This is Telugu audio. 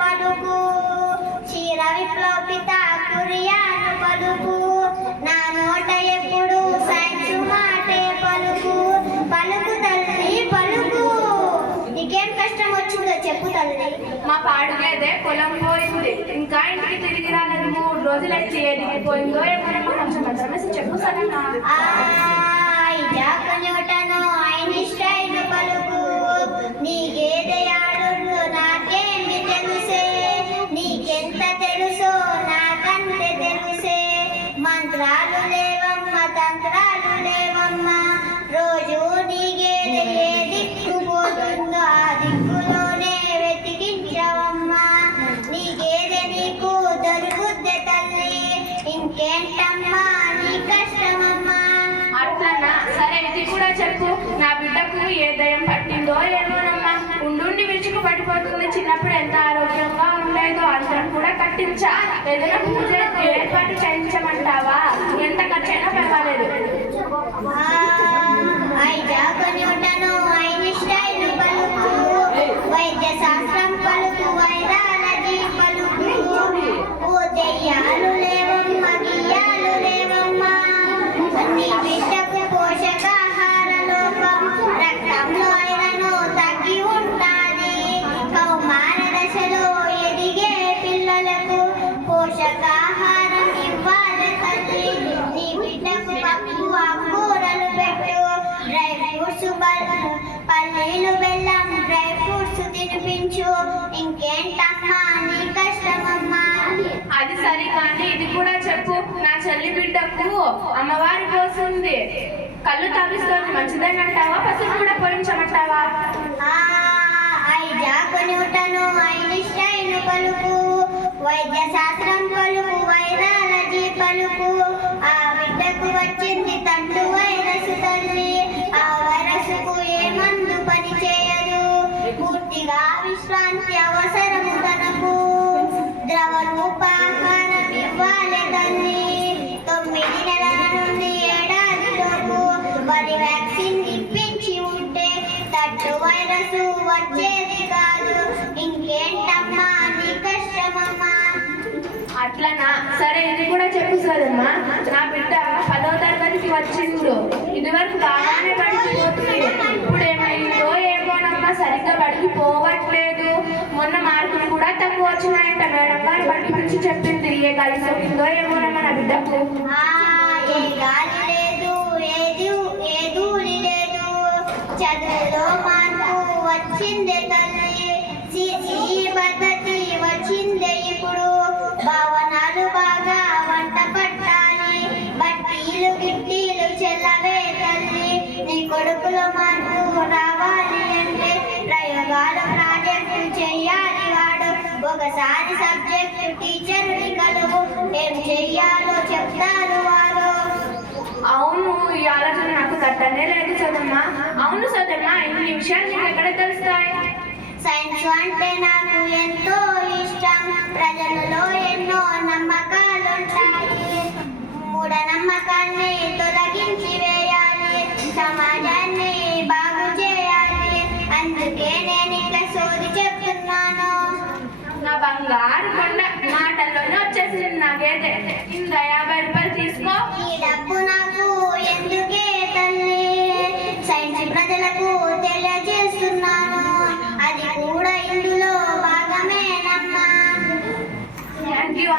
పలుకు క్షీర విప్లవిత కురియాను పలుకు నా నోట ఎప్పుడు సైన్స్ మాటే పలుకు పలుకు తల్లి పలుకు. నీకేం కష్టం వచ్చిందో చెప్పు తల్లి. మా పాడుగేదే పొలం పోయింది, ఇంకా ఇంటికి తిరిగి రాలేదు. 3 రోజులైతే ఏదికి పోయిందో ఏమో కొంచెం సమస్య చెప్పు సరేనా. జాకన్యూటను ఐన్స్టైన్ పలుకు నీకేదే ఆడుందో నాకేమి తెలుసే, నీకెంత తెలుసో నాకంతే తెలుసే. మంత్రాలు లేవమ్మ తంత్రాలు లేవమ్మ, రోజు నీకేదే ఏ దిక్కు పోతుందో ఆ దిక్కులోనే వెతికించవమ్మా. నీకేదే నీకు దొరుకుద్దే తల్లి, ఇంకేంటమ్మా నీ కష్టమమ్మా. అట్లనా, సరే ఇది కూడా చెప్పు. నా బిడ్డకు ఏ దయం పట్టిందో ఏమోనమ్మా, ఉండుండి విరుచుకు పడిపోతుంది. చిన్నప్పుడు ఎంత ఆరోగ్యంగా ఉండేదో అందరం కూడా కట్టించా. ఏదైనా పూజ ఏర్పాటు చేయించమంటావా? ఎంత ఖర్చైనా పర్వాలేదు. జాకన్యూటను ఐన్స్టైన్ పలుకు వైద్య శాస్త్రం పలుకు వైరాలజీ పలుకు. ఓ దెయ్యాలు లేవమ్మ గియ్యాలు లేవమ్మా, నీ బిడ్డకు పోషకాహార లోపం రక్తంలో ఐరన్ తగ్గి ఉంటాది. కౌమార దశలో ఎదిగే పిల్లలకు పోషకాహారం ఇవ్వాలి తల్లి. నీ బిడ్డకు పప్పు ఆకుకూరలు పెట్టు, డ్రై ఫ్రూట్స్ పల్లీలు బెల్లం డ్రై ఫ్రూట్స్ తినిపించు. ఇంకేంటమ్మా నీ కష్టమమ్మా. అది సరే కానీ ఇది కూడా చెప్పు. నా చెల్లి బిడ్డకు అమ్మవారి పోసింది, కళ్ళు తాగిస్తోంది, మంచిదేనంటావా? పసుపు కూడా పోయించమంటావా? జాకన్యూటను ఐన్స్టైన్ పలుకు వైద్య శాస్త్రం పలుకు వైరాలజీ పలుకు. ఆ బిడ్డకు వచ్చింది తండ్రి వైరస్ తల్లి, ఆ వైరస్కు ఏ మందు పని చేయదు. పూర్తిగా విశ్రాంతి అవసరము తనకు, ద్రవ రూపాహారం ఇవ్వాలి తల్లి. 9 నెలల నుండి ఏడాదిలోపు మరి వ్యాక్సిన్ ఇప్పించి ఉంటే తట్టు వైరస్ వచ్చేది కాదు. ఇంకేంటమ్మా నీ కష్టమమ్మా. అట్లనా, సరే ఇది కూడా చెప్పు సరమ్మా. నా బిడ్డ 10వ తరగతికి వచ్చిండు, ఇదివరకు బాగానే పడిపోతుంది, ఇప్పుడు ఏమైందో ఏమోనమ్మా, సరిగ్గా బడికి పోవట్లేదు. మొన్న మార్కులు కూడా తక్కువ వచ్చినాయంట. మేడం గారు బడికి పిలిచి చెప్పింది. ఏ గాలి సోకిందో ఏమోనమ్మా నా బిడ్డకు. ఏ గాలి లేదు ఏ ధూళి లేదు, చదువులో మార్పు వచ్చిందే తల్లి. ఈ పద్ధతి వచ్చిందే ఇప్పుడు, భావనాలు బాగా వంట పట్టాలి, బట్టీలు గిట్టీలు చెల్లవే తల్లి. నీ కొడుకులో మార్పు రావాలి అంటే ప్రయోగాలు ప్రాజెక్టు చెయ్యాలి వాడు. ఒకసారి సబ్జెక్టు టీచర్ని కలువు, ఏం చెయ్యాలో చెప్తారు వారు. అవును, ఈ ఆలోచన నాకు తట్టనే లేదు చదమ్మా. అవును చదమ్మా, ఇన్ని విషయాలు నీకు ఎక్కడ తెలుస్తాయి? సైన్స్ అంటే నాకు ఎంతో ఇష్టం. ప్రజలలో ఎన్నో నమ్మకాలుంటాయి, మూఢనమ్మకాన్ని తొలగించి వేయాలి, సమాజాన్ని బాగు చేయాలి. అందుకే నేను ఇట్లా సోది చెప్తున్నాను. నా బంగారు కొండ, మాటల్లోనే వచ్చేసింది నాకేదే. కింద 50 రూపాయలు తీసుకో. ఈ డబ్బు నాకు ఎందుకే తల్లి, సైన్స్ ప్రజలకు తెలియజేస్తున్నాను, అది కూడా ఇందులో భాగమేనమ్మా. Thank you.